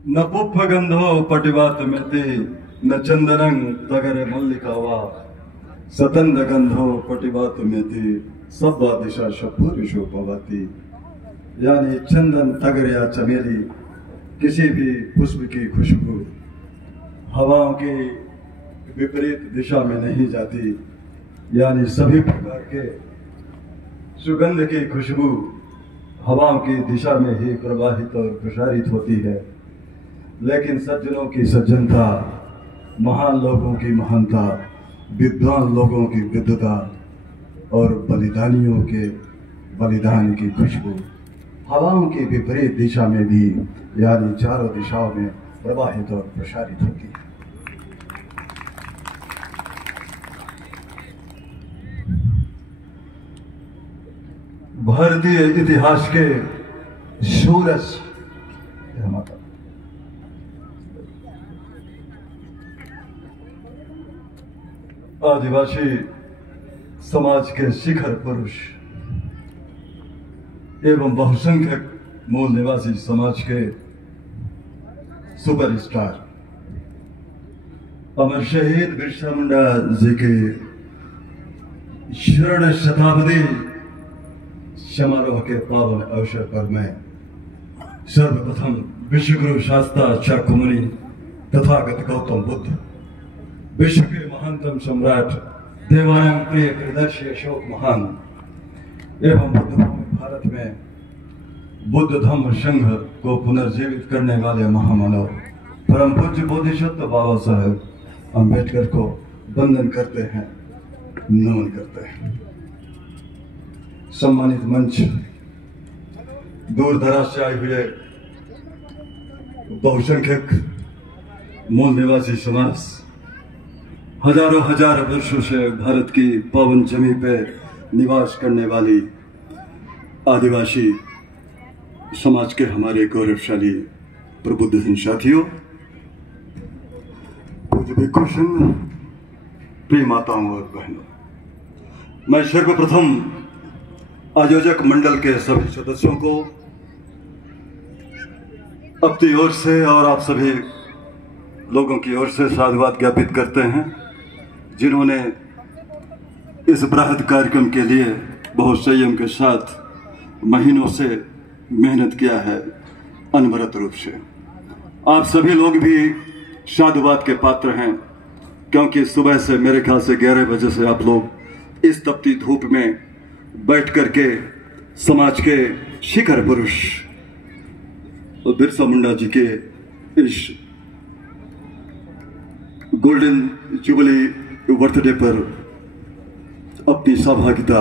न पुष्पगंधो पटिवात मेति न चंदनं तगरे मल्लिकावा सतंद गंधो पटिवात मेति सब्बा दिशा शपुरुषो भवति। यानी चंदन, तगर या चमेली किसी भी पुष्प की खुशबू हवाओं की विपरीत दिशा में नहीं जाती। यानी सभी प्रकार के सुगंध की खुशबू हवाओं की दिशा में ही प्रवाहित और प्रसारित होती है। लेकिन सज्जनों की सज्जनता, महान लोगों की महानता, विद्वान लोगों की विद्वता और बलिदानियों के बलिदान की खुशबू हवाओं की विपरीत दिशा में भी, यानी चारों दिशाओं में प्रवाहित और प्रसारित होती है। भारतीय इतिहास के सूरज आदिवासी समाज के शिखर पुरुष एवं बहुसंख्यक मूल निवासी समाज के सुपरस्टार अमर शहीद बिरसा मुंडा जी के स्वर्ण शताब्दी समारोह के पावन अवसर पर मैं सर्वप्रथम विश्वगुरु शास्त्रा शाक्यमुनि तथागत गौतम बुद्ध, विश्व के महानतम सम्राट देवानंद प्रिय प्रियदर्शी अशोक महान एवं बुद्ध भूमि भारत में बुद्ध धम्म संघ को पुनर्जीवित करने वाले महामानव परम पूज्य बोधिसत्व बाबा साहेब अम्बेडकर को वंदन करते हैं, नमन करते हैं। सम्मानित मंच, दूर दराज से आए हुए बहुसंख्यक मूल निवासी समाज, हजारों हजार वर्षों से भारत की पावन जमीन पे निवास करने वाली आदिवासी समाज के हमारे गौरवशाली प्रबुद्ध साथियों, पूज्य भिक्षु संघ, प्रिय माताओं और बहनों, मैं सर्वप्रथम आयोजक मंडल के सभी सदस्यों को अपनी ओर से और आप सभी लोगों की ओर से साधुवाद ज्ञापित करते हैं, जिन्होंने इस बृहद कार्यक्रम के लिए बहुत संयम के साथ महीनों से मेहनत किया है, अनवरत रूप से। आप सभी लोग भी साधुवाद के पात्र हैं, क्योंकि सुबह से मेरे ख्याल से 11 बजे से आप लोग इस तपती धूप में बैठ करके समाज के शिखर पुरुष बिरसा मुंडा जी के इस गोल्डन जुबली बर्थडे पर अपनी सहभागिता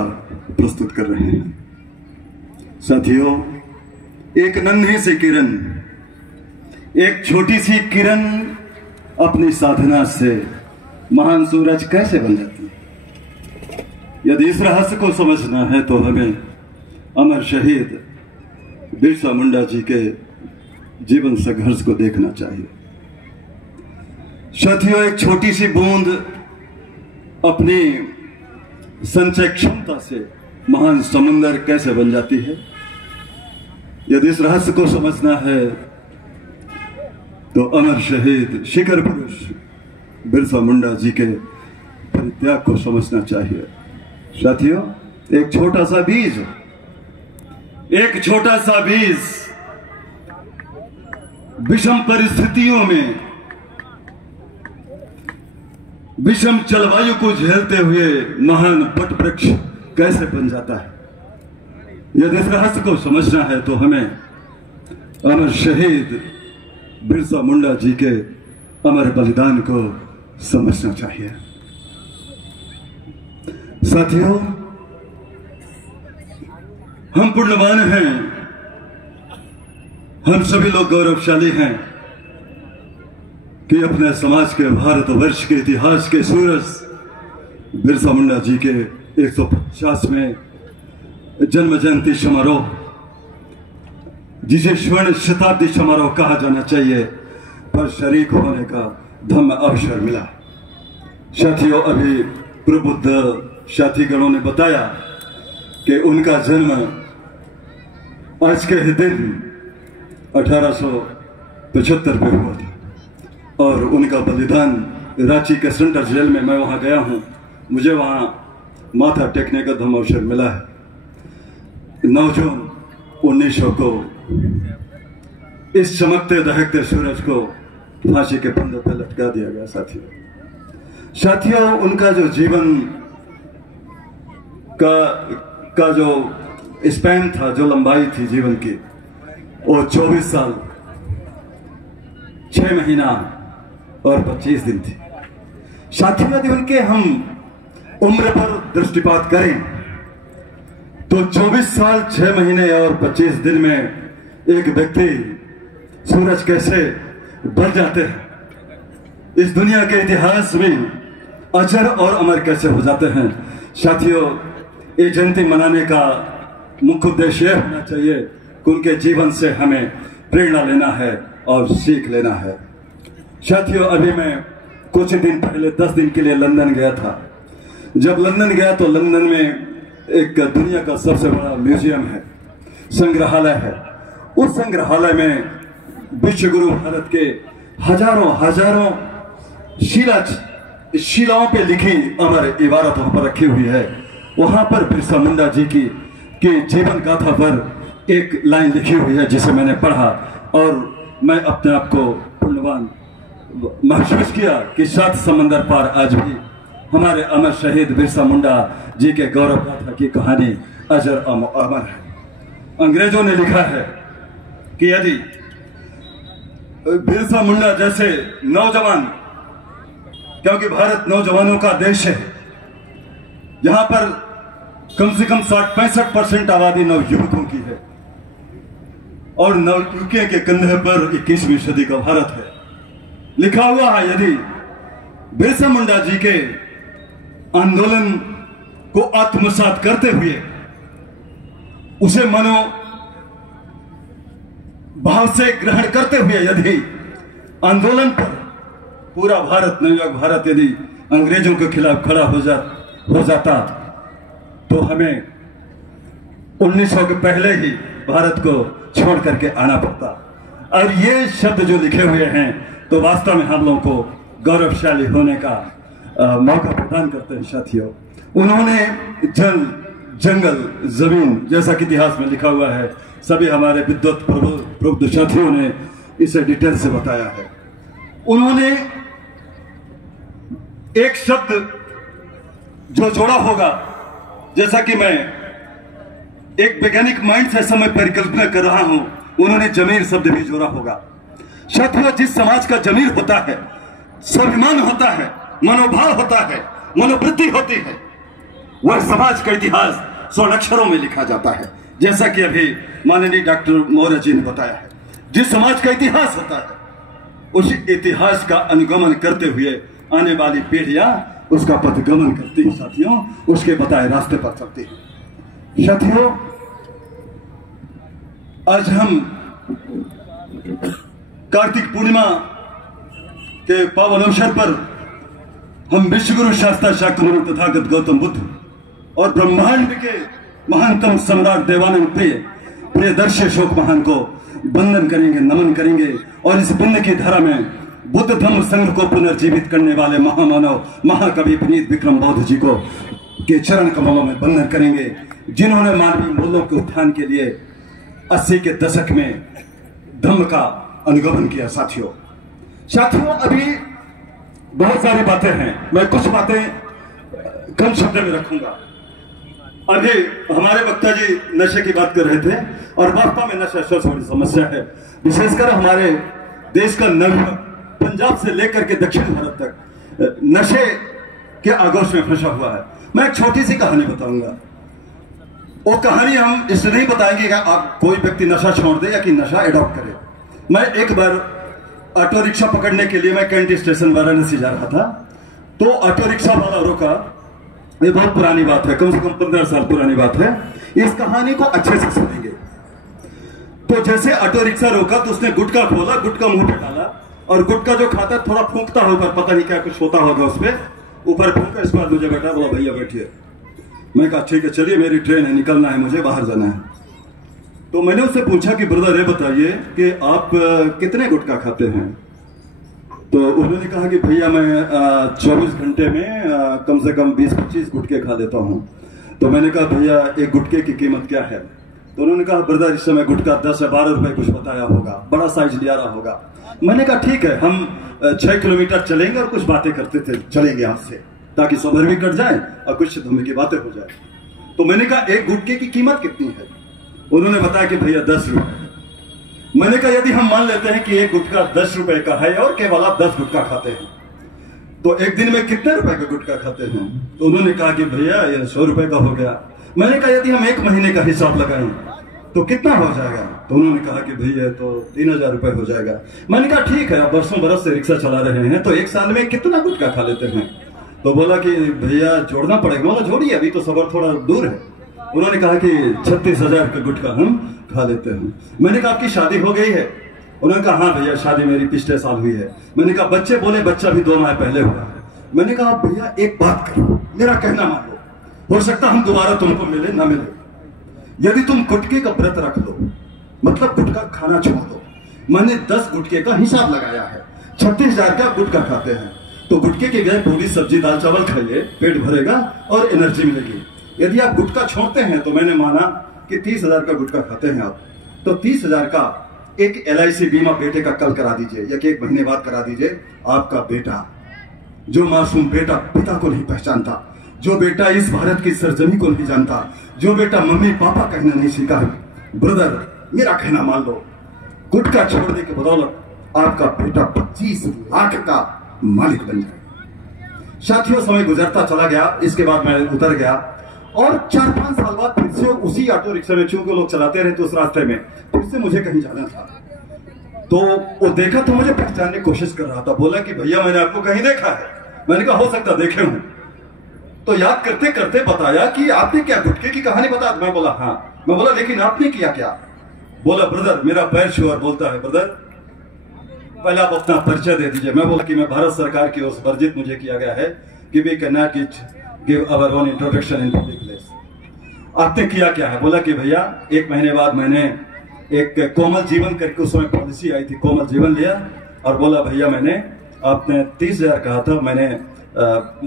प्रस्तुत कर रहे हैं। साथियों, एक नन्ही सी किरण, एक छोटी सी किरण अपनी साधना से महान सूरज कैसे बन जाती है? यदि इस रहस्य को समझना है तो हमें अमर शहीद बिरसा मुंडा जी के जीवन संघर्ष को देखना चाहिए। साथियों, एक छोटी सी बूंद अपनी संचय क्षमता से महान समुद्र कैसे बन जाती है? यदि इस रहस्य को समझना है तो अमर शहीद शिखर पुरुष बिरसा मुंडा जी के परित्याग को समझना चाहिए। साथियों, एक छोटा सा बीज विषम परिस्थितियों में, विषम जलवायु को झेलते हुए महान वट वृक्ष कैसे बन जाता है? यदि इस रहस्य को समझना है तो हमें अमर शहीद बिरसा मुंडा जी के अमर बलिदान को समझना चाहिए। साथियों, हम पुण्यवान हैं, हम सभी लोग गौरवशाली हैं कि अपने समाज के, भारतवर्ष के इतिहास के सूरज बिरसा मुंडा जी के 150वें जन्म जयंती समारोह, जिसे स्वर्ण शताब्दी समारोह कहा जाना चाहिए, पर शरीक होने का धम्म अवसर मिला। साथियों, अभी प्रबुद्ध साथीगणों ने बताया कि उनका जन्म आज के ही दिन 75 पे हुआ था और उनका बलिदान रांची के सेंट्रल जेल में, मैं वहाँ गया हूँ, मुझे वहाँ माथा टेकने का धम अवसर मिला है। 9 जून 1900 को इस चमकते दहकते सूरज को फांसी के फंदे पर लटका दिया गया। साथियों, उनका जो जीवन का जो स्पैन था, जो लंबाई थी जीवन की, वो 24 साल 6 महीना और 25 दिन थी। साथियों, यदि उनके हम उम्र पर दृष्टिपात करें तो 24 साल 6 महीने और 25 दिन में एक व्यक्ति सूरज कैसे बढ़ जाते हैं, इस दुनिया के इतिहास में अजर और अमर कैसे हो जाते हैं। साथियों, ये जयंती मनाने का मुख्य उद्देश्य यह होना चाहिए कि उनके जीवन से हमें प्रेरणा लेना है और सीख लेना है। साथियों, अभी मैं कुछ दिन पहले 10 दिन के लिए लंदन गया था। जब लंदन गया तो लंदन में एक दुनिया का सबसे बड़ा म्यूजियम है, संग्रहालय है। उस संग्रहालय में विश्व गुरु भारत के हजारों शिलाओं पे लिखी अमर इबारत वहां पर रखी हुई है। वहां पर बिरसा मुंडा जी की जीवन गाथा पर एक लाइन लिखी हुई है जिसे मैंने पढ़ा और मैं अपने आप को पुण्यवान महसूस किया कि 7 समंदर पार आज भी हमारे अमर शहीद बिरसा मुंडा जी के गौरव गाथा की कहानी अजर अमर है। अंग्रेजों ने लिखा है कि यदि बिरसा मुंडा जैसे नौजवान, क्योंकि भारत नौजवानों का देश है, यहां पर कम से कम 60-65% आबादी नवयुवकों की है और नवयुवकों के कंधे पर 21वीं सदी का भारत है। लिखा हुआ है, यदि बिरसा मुंडा जी के आंदोलन को आत्मसात करते हुए उसे मनो भाव से ग्रहण करते हुए यदि आंदोलन पर पूरा भारत, नवयुवक भारत यदि अंग्रेजों के खिलाफ खड़ा हो जाता तो हमें 1900 के पहले ही भारत को छोड़ करके आना पड़ता। और ये शब्द जो लिखे हुए हैं तो वास्तव में हम लोगों को गौरवशाली होने का मौका प्रदान करते हैं। साथियों, उन्होंने जल, जंगल, जमीन, जैसा कि इतिहास में लिखा हुआ है, सभी हमारे विद्वत प्रबुद्ध साथियों ने इसे डिटेल से बताया है। उन्होंने एक शब्द जो जोड़ा होगा, जैसा कि मैं एक वैज्ञानिक माइंड से समय परिकल्पना कर रहा हूं, उन्होंने जमीर शब्द भी जोड़ा होगा। साथियों, जिस समाज का जमीर होता है, स्वाभिमान होता है, मनोभाव होता है, मनोवृत्ति होती है, वह समाज का इतिहास स्वर्ण अक्षरों में लिखा जाता है। जैसा कि अभी माननीय डॉक्टर मौर्य जी ने बताया है, जिस समाज का इतिहास होता है उस इतिहास का अनुगमन करते हुए आने वाली पीढ़ियां उसका पथगमन करती है। साथियों, उसके बताए रास्ते पर चलती है। साथियों, आज हम कार्तिक पूर्णिमा के पावन अवसर पर हम विश्वगुरु शास्त्रा शाक्त मुनि तथागत गौतम बुद्ध और ब्रह्मांड के महानतम सम्राट देवानंद प्रियदर्शी अशोक महान को वंदन करेंगे, नमन करेंगे और इस पुण्य की धारा में बुद्ध धम्म संघ को पुनर्जीवित करने वाले महामानव महाकवि पुनीत विक्रम बौद्ध जी को के चरण कमलों में वंदन करेंगे, जिन्होंने मानवीय मूल्यों के उत्थान के लिए 80 के दशक में धम्म का अनुगमन किया। साथियों, अभी बहुत सारी बातें हैं, मैं कुछ बातें कम शब्द में रखूंगा। अभी हमारे वक्ता जी नशे की बात कर रहे थे और वास्तव में नशा सबसे बड़ी समस्या है, विशेषकर हमारे देश का नवयुवक पंजाब से लेकर के दक्षिण भारत तक नशे के आगोश में फंसा हुआ है। मैं एक छोटी सी कहानी बताऊंगा। वो कहानी हम इसलिए नहीं बताएंगे कि आप कोई व्यक्ति नशा छोड़ दे या कि नशा एडॉप्ट करे। मैं एक बार ऑटो रिक्शा पकड़ने के लिए मैं कैंटी स्टेशन वाराणसी जा रहा था, तो ऑटो रिक्शा वाला रोका। ये बहुत पुरानी बात है, कम से कम 15 साल पुरानी बात है। इस कहानी को अच्छे से सुनेंगे। तो जैसे ऑटो रिक्शा रोका तो उसने गुटखा खोला, गुटखा मुंह पे डाला और गुटखा जो खाता थोड़ा फूंकता होगा, पता नहीं क्या कुछ होता होगा उसपे, ऊपर फूंका। इसके बाद मुझे बैठा, बोला भैया बैठिए। मैं कहा ठीक है, चलिए मेरी ट्रेन है, निकलना है, मुझे बाहर जाना है। तो मैंने उससे पूछा कि ब्रदर ये बताइए कि आप कितने गुटखा खाते हैं। तो उन्होंने कहा कि भैया मैं 24 घंटे में कम से कम 20-25 गुटखे खा लेता हूँ। तो मैंने कहा भैया एक गुटखे की कीमत क्या है। तो उन्होंने कहा ब्रदर इस समय गुटखा 10 या 12 रुपए कुछ बताया होगा, बड़ा साइज लिया रहा होगा। मैंने कहा ठीक है, हम 6 किलोमीटर चलेंगे और कुछ बातें करते थे चलेंगे आपसे, ताकि सफर भी कट जाए और कुछ धुम्मे की बातें हो जाए। तो मैंने कहा एक गुटखे की कीमत कितनी है। उन्होंने बताया कि भैया 10 रुपए। मैंने कहा यदि हम मान लेते हैं कि एक गुटखा 10 रुपए का है और केवल आप 10 गुटखा खाते हैं, तो एक दिन में कितने रुपए का गुटखा खाते हैं। तो उन्होंने कहा कि भैया ये 100 रुपए का हो गया। मैंने कहा यदि हम 1 महीने का हिसाब लगाएं तो कितना हो जाएगा। तो उन्होंने कहा कि भैया तो 3000 रुपए हो जाएगा। मैंने कहा ठीक है, आप बरसों बरस से रिक्शा चला रहे हैं तो एक साल में कितना गुटखा खा लेते हैं। तो बोला कि भैया जोड़ना पड़ेगा। बोला जोड़िए, अभी तो सफर थोड़ा दूर है। उन्होंने कहा कि 36,000 का गुटखा हम खा लेते हैं। मैंने कहा आपकी शादी हो गई है। उन्होंने कहा हाँ भैया शादी मेरी पिछले साल हुई है। मैंने कहा बच्चे बोले बच्चा भी 2 माह पहले हुआ है। मैंने कहा भैया एक बात करो, मेरा कहना मान लो, हो सकता हम दोबारा तुमको मिले ना मिले। यदि तुम गुटखे का व्रत रख लो, मतलब गुटखा खाना छोड़ दो, मैंने 10 गुटखे का हिसाब लगाया है, 36,000 का गुटखा खाते हैं, तो गुटखे के गए पूरी सब्जी दाल चावल खाइए, पेट भरेगा और एनर्जी मिलेगी। यदि आप गुटखा छोड़ते हैं तो मैंने माना कि 30,000 का गुटखा खाते हैं आप, तो 30,000 का एक LIC बीमा बेटे का कल करा दीजिए या कि 1 महीने बाद करा दीजिए। आपका बेटा, जो मासूम बेटा पिता को नहीं पहचानता, जो बेटा इस भारत की सरजमी को नहीं जानता, जो बेटा मम्मी पापा कहना नहीं सीखा, ब्रदर मेरा कहना मान लो, गुटखा छोड़ने के बदौलत आपका बेटा 25 लाख का मालिक बन जाए। साथियों समय गुजरता चला गया, इसके बाद मैं उतर गया और 4-5 साल बाद फिर से उसी ऑटो रिक्शा में, चूंकि लोग चलाते रहे तो उस रास्ते में फिर से मुझे कहीं जाना था। तो वो देखा तो मुझे पहचानने की कोशिश कर रहा था। बोला कि भैया मैंने आपको कहीं देखा है। मैंने कहा हो सकता देखे हूं। तो याद करते करते बताया कि आपने क्या गुटखे की कहानी बता। मैं बोला हाँ। मैं बोला लेकिन आपने किया क्या। बोला ब्रदर मेरा पैर छुआ और बोलता है ब्रदर पहले आप अपना परिचय दे दीजिए। मैं बोला कि मैं भारत सरकार की ओर से वर्जित मुझे किया गया है कि we can not give our own introduction in public place. आपने किया क्या है। बोला कि भैया 1 महीने बाद मैंने एक कोमल जीवन करके उस समय पॉलिसी आई थी, कोमल जीवन लिया और बोला भैया मैंने, आपने 30,000 कहा था, मैंने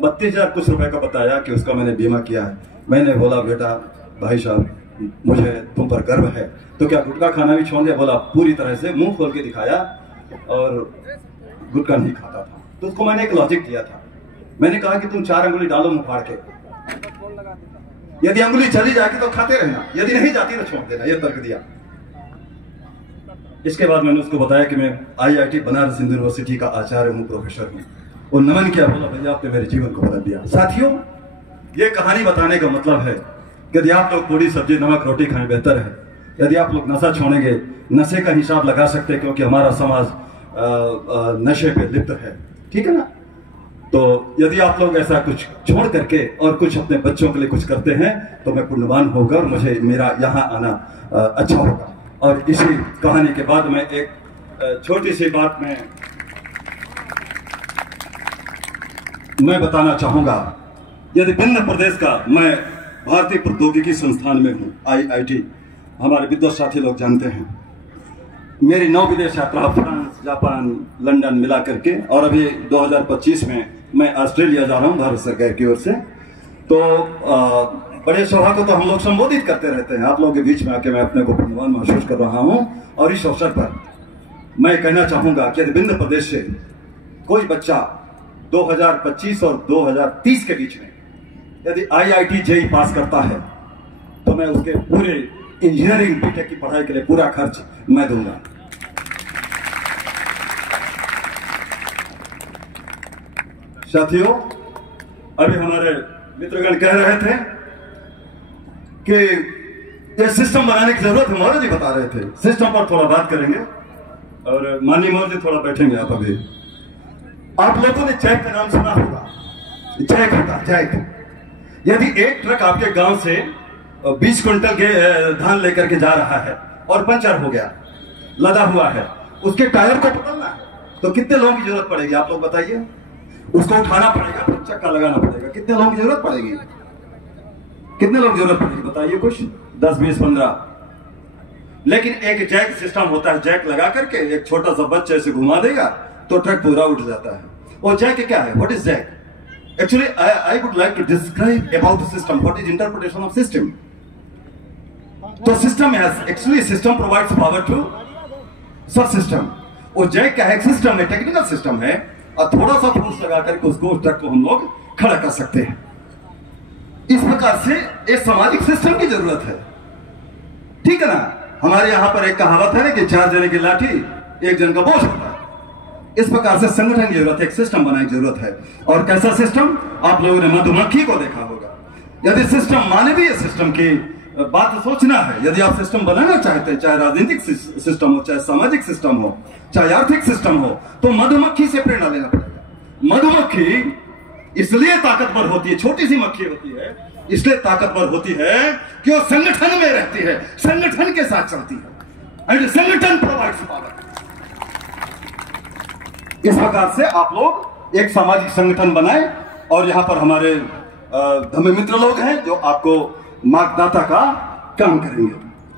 32,000 कुछ रुपए का बताया कि उसका मैंने बीमा किया है। मैंने बोला बेटा भाई साहब मुझे तुम पर गर्व है, तो क्या गुटखा खाना भी छोड़ दिया। बोला पूरी तरह से, मुंह खोल के दिखाया और गुटखा नहीं खाता था। तो उसको मैंने एक लॉजिक दिया था। मैंने कहा कि तुम 4 अंगुली डालो मुंह फाड़ के, यदि अंगुली चली जाएगी तो खाते रहना, यदि नहीं जाती तो छोड़ देना, यह तर्क दिया। इसके बाद मैंने उसको बताया कि मैं IIT बनारस हिंदू यूनिवर्सिटी का आचार्य हूँ, प्रोफेसर हूँ। और नमन किया। बोला भैया आपने मेरे जीवन को बदल दिया। साथियों ये कहानी बताने का मतलब है कि यदि आप लोग पूरी सब्जी नमक रोटी खाएं बेहतर है। यदि आप लोग नशा छोड़ेंगे, नशे का हिसाब लगा सकते हैं क्योंकि हमारा समाज नशे पे लिप्त है, ठीक है ना। तो यदि आप लोग ऐसा कुछ छोड़ करके और कुछ अपने बच्चों के लिए कुछ करते हैं तो मैं पुण्यवान होगा और मुझे मेरा यहाँ आना अच्छा होगा। और इसी कहानी के बाद मैं एक छोटी सी बात मैं बताना चाहूंगा। यदि भिन्न प्रदेश का, मैं भारतीय प्रौद्योगिकी संस्थान में हूँ, IIT, हमारे विद्वत साथी लोग जानते हैं। मेरी 9 विदेश यात्रा फ्रांस, जापान, लंदन मिला करके, और अभी 2025 में मैं ऑस्ट्रेलिया जा रहा हूँ भारत सरकार की ओर से। तो बड़े सभा को तो हम लोग संबोधित करते रहते हैं। आप लोगों के बीच में आके मैं अपने को पुण्यवान महसूस कर रहा हूँ। और इस अवसर पर मैं कहना चाहूंगा कि यदि भिन्न प्रदेश से कोई बच्चा 2025 और 2030 के बीच में यदि IIT JEE पास करता है तो मैं उसके पूरे इंजीनियरिंग बीटेक की पढ़ाई के लिए पूरा खर्च मैं दूंगा। साथियों अभी हमारे मित्रगण कह रहे थे कि ये सिस्टम बनाने की जरूरत है। मौर्य जी बता रहे थे, सिस्टम पर थोड़ा बात करेंगे और माननीय मौर्य जी थोड़ा बैठेंगे। आप अभी, आप लोगों ने जैक का नाम सुना होगा। जैक होता है, जैक। यदि एक ट्रक आपके गांव से 20 क्विंटल के धान लेकर के जा रहा है और पंचर हो गया, लदा हुआ है, उसके टायर को बदलना है तो कितने लोगों की जरूरत पड़ेगी आप लोग बताइए। उसको उठाना पड़ेगा, फिर चक्का लगाना पड़ेगा, कितने लोगों की जरूरत पड़ेगी। कितने लोग जरूरत पड़ेगी बताइए कुछ, 10, 20, 15। लेकिन एक जैक सिस्टम होता है, जैक लगा करके एक छोटा सा बच्चे से घुमा देगा तो ट्रक पूरा उठ जाता है। वो जैक क्या है? What is jack? Actually I would like to describe about the system, what is interpretation of system. तो system has actually system provides power to sub system. वो जैक क्या है? एक सिस्टम है, टेक्निकल सिस्टम है, और थोड़ा सा फोर्स लगा करके उसको ट्रक को हम लोग खड़ा कर सकते हैं। इस प्रकार से एक सामाजिक सिस्टम की जरूरत है, ठीक है ना। हमारे यहां पर एक कहावत है ना कि 4 जने की लाठी 1 जन का बोझ होता है। इस प्रकार से संगठन की जरूरत है, एक सिस्टम बनाने की जरूरत है। और कैसा सिस्टम? आप लोगों ने मधुमक्खी को देखा होगा। यदि सिस्टम मानवीय सिस्टम की बात सोचना है, यदि आप सिस्टम बनाना चाहते हैं, चाहे राजनीतिक सिस्टम हो, चाहे सामाजिक सिस्टम हो, चाहे आर्थिक सिस्टम हो, तो मधुमक्खी से प्रेरणा लेना पड़ेगा। मधुमक्खी इसलिए ताकतवर होती है, छोटी सी मक्खी होती है, इसलिए ताकतवर होती है कि वो संगठन में रहती है, संगठन के साथ चलती है, एंड संगठन प्रोवाइड्स पावर। इस प्रकार से आप लोग एक सामाजिक संगठन बनाएं, और यहां पर हमारे धर्म मित्र लोग हैं जो आपको मार्गदाता का काम करेंगे।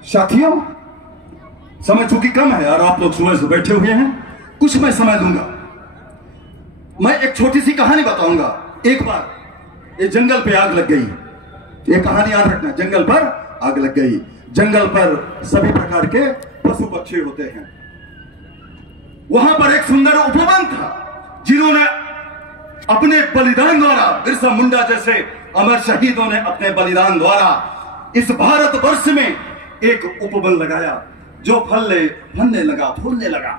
साथियों, समय चूंकि कम है और आप लोग सुबह से बैठे हुए हैं, कुछ मैं समय दूंगा। मैं एक छोटी सी कहानी बताऊंगा। एक बार ये जंगल पे आग लग गई। ये कहानी याद रखना, जंगल पर आग लग गई। जंगल पर सभी प्रकार के पशु पक्षी होते हैं। वहां पर एक सुंदर उपवन था, जिन्होंने अपने बलिदान द्वारा, बिरसा मुंडा जैसे अमर शहीदों ने अपने बलिदान द्वारा इस भारतवर्ष में एक उपवन लगाया, जो फलने लगा, फूलने लगा,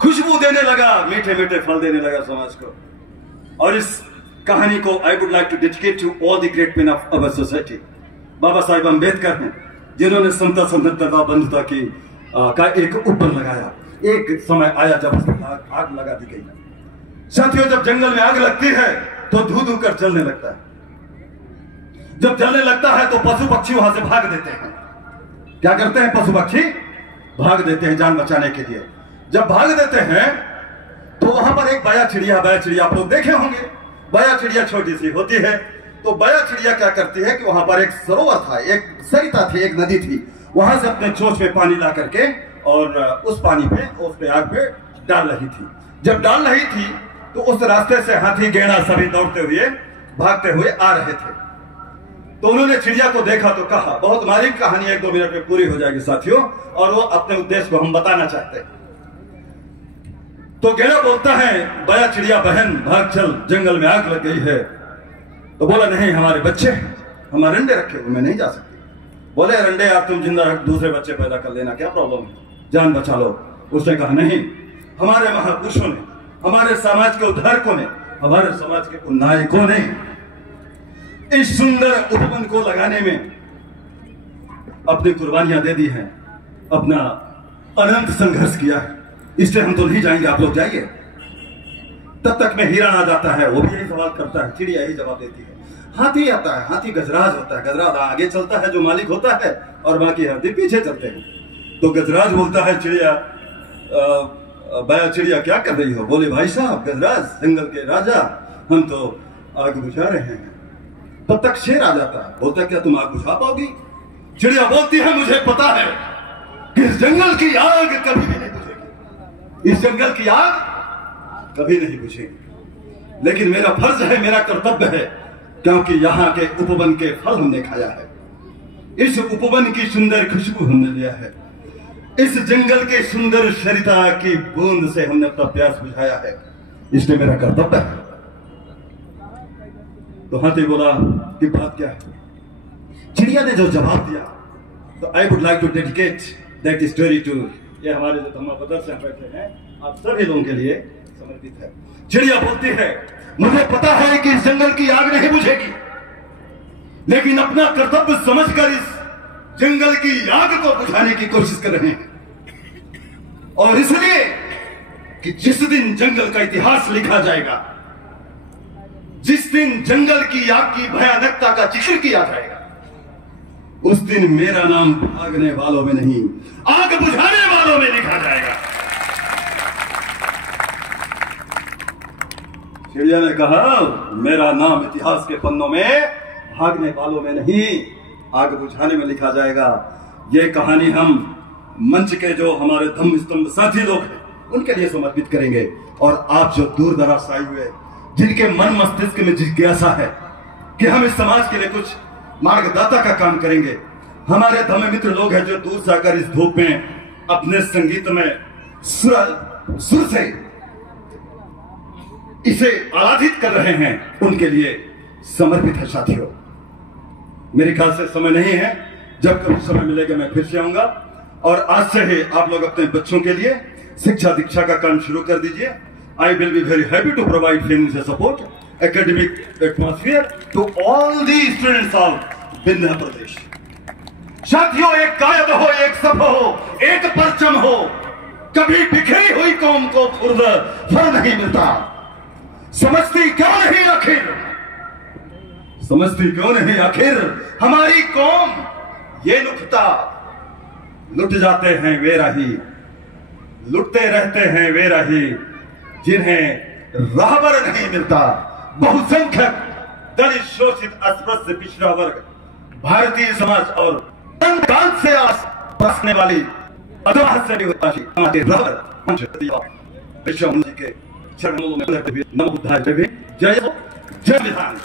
खुशबू देने लगा, मीठे मीठे फल देने लगा समाज को। और इस कहानी को I would like to dedicate to all the great men of our society. Baba Saheb Ambedkar हैं, जिन्होंने समता संतता बंधुता की का एक उपवन लगाया। एक समय आया जब आग लगा दी गई। साथियों, जब जंगल में आग लगती है तो धू धू कर जलने लगता है। जब जलने लगता है तो पशु पक्षी वहां से भाग देते हैं। क्या करते हैं पशु पक्षी? भाग देते हैं जान बचाने के लिए। जब भाग देते हैं तो वहां पर एक बया चिड़िया आप लोग देखे होंगे। बया चिड़िया छोटी सी होती है। तो बया चिड़िया क्या करती है कि वहां पर एक सरोवर था, एक सरिता थी, एक नदी थी। वहां से अपने चोंच में पानी ला करके और उस पानी पे, उस आग पे डाल रही थी। जब डाल रही थी तो उस रास्ते से हाथी, गैंडा सभी दौड़ते हुए, भागते हुए आ रहे थे। तो उन्होंने चिड़िया को देखा तो कहा, बहुत मारीक कहानी 1-2 मिनट में पूरी हो जाएगी साथियों, और वो अपने उद्देश्य को हम बताना चाहते हैं। तो गैंडा बोलता है, बया चिड़िया बहन भाग चल, जंगल में आग लग गई है। तो बोला, नहीं हमारे बच्चे, हमारे अंडे रखे हुए, मैं नहीं जा सकती। बोले, अंडे यार तुम जिंदा रख, दूसरे बच्चे पैदा कर लेना, क्या प्रॉब्लम है, जान बचा लो। उसने कहा, नहीं, हमारे महापुरुषों ने, हमारे समाज के उद्धारकों ने, हमारे समाज के उन्नायकों ने इस सुंदर उपवन को लगाने में अपनी कुर्बानियां दे दी हैं, अपना अनंत संघर्ष किया है, इसलिए हम तो नहीं जाएंगे, आप लोग जाइए। तब तक में हिरण आ जाता है, वो भी यही सवाल करता है, चिड़िया यही जवाब देती है। हाथी आता है, हाथी गजराज होता है, गजराज आगे चलता है जो मालिक होता है, और बाकी हाथी पीछे चलते हैं। तो गजराज बोलता है, चिड़िया बया चिड़िया क्या कर रही हो? बोले, भाई साहब गजराज, जंगल के राजा, हम तो आग बुझा रहे हैं। तब तक शेर आ जाता है, बोलता है, क्या तुम आग बुझा पाओगी? चिड़िया बोलती है, मुझे पता है कि इस जंगल की आग कभी भी नहीं बुझेगी, इस जंगल की आग कभी नहीं बुझेगी, लेकिन मेरा फर्ज है, मेरा कर्तव्य है, क्योंकि यहाँ के उपवन के फल हमने खाया है, इस उपवन की सुंदर खुशबू हमने लिया है, इस जंगल के सुंदर सरिता की बूंद से हमने अपना प्यास बुझाया है, इसलिए मेरा कर्तव्य है। तो हाथी बोला कि बात क्या है? चिड़िया ने जो जवाब दिया, तो I would like to dedicate that story to, ये हमारे जो धर्मपत्र से बैठे हैं, आप सभी लोगों के लिए समर्पित है। चिड़िया बोलती है, मुझे पता है कि इस जंगल की आग नहीं बुझेगी, लेकिन अपना कर्तव्य समझकर इस जंगल की आग को बुझाने की कोशिश कर रहे हैं, और इसलिए कि जिस दिन जंगल का इतिहास लिखा जाएगा, जिस दिन जंगल की आग की भयानकता का जिक्र किया जाएगा, उस दिन मेरा नाम भागने वालों में नहीं, आग बुझाने वालों में लिखा जाएगा। चिड़िया ने कहा, मेरा नाम इतिहास के पन्नों में भागने वालों में नहीं, आग बुझाने में लिखा जाएगा। ये कहानी हम मंच के जो हमारे धम्म स्तंभ साथी लोग हैं उनके लिए समर्पित करेंगे। और आप जो दूर दराज से आए हुए, जिनके मन मस्तिष्क में जिज्ञासा है कि हम इस समाज के लिए कुछ मार्गदाता का काम करेंगे, हमारे धम्म मित्र लोग हैं जो दूर से आकर इस धूप में अपने संगीत में सुर से इसे आराधित कर रहे हैं, उनके लिए समर्पित है साथियों। मेरे ख्याल से समय नहीं है, जब कभी समय मिलेगा मैं फिर से आऊंगा। और आज से ही आप लोग अपने बच्चों के लिए शिक्षा दीक्षा का काम शुरू कर दीजिए। I will be very happy to provide financial support, academic atmosphere to all the students of Vindhya Pradesh. साथियों, एक कायद हो, एक सब हो, एक परचम हो, कभी बिखरी हुई कौम को फर नहीं मिलता। समझती क्यों नहीं आखिर, समझती क्यों नहीं आखिर हमारी कौम ये नुकता। लुट जाते हैं वे राही, लुटते रहते हैं वे राही, जिन्हें राहबर नहीं मिलता। बहुसंख्यक दलित शोषित अस्पृश्य पिछड़ा वर्ग भारतीय समाज और काल से आस बसने वाली अधवाह से हमारे राहबर विश्व के चरणों में नमो बुद्धाय जय जय विधान।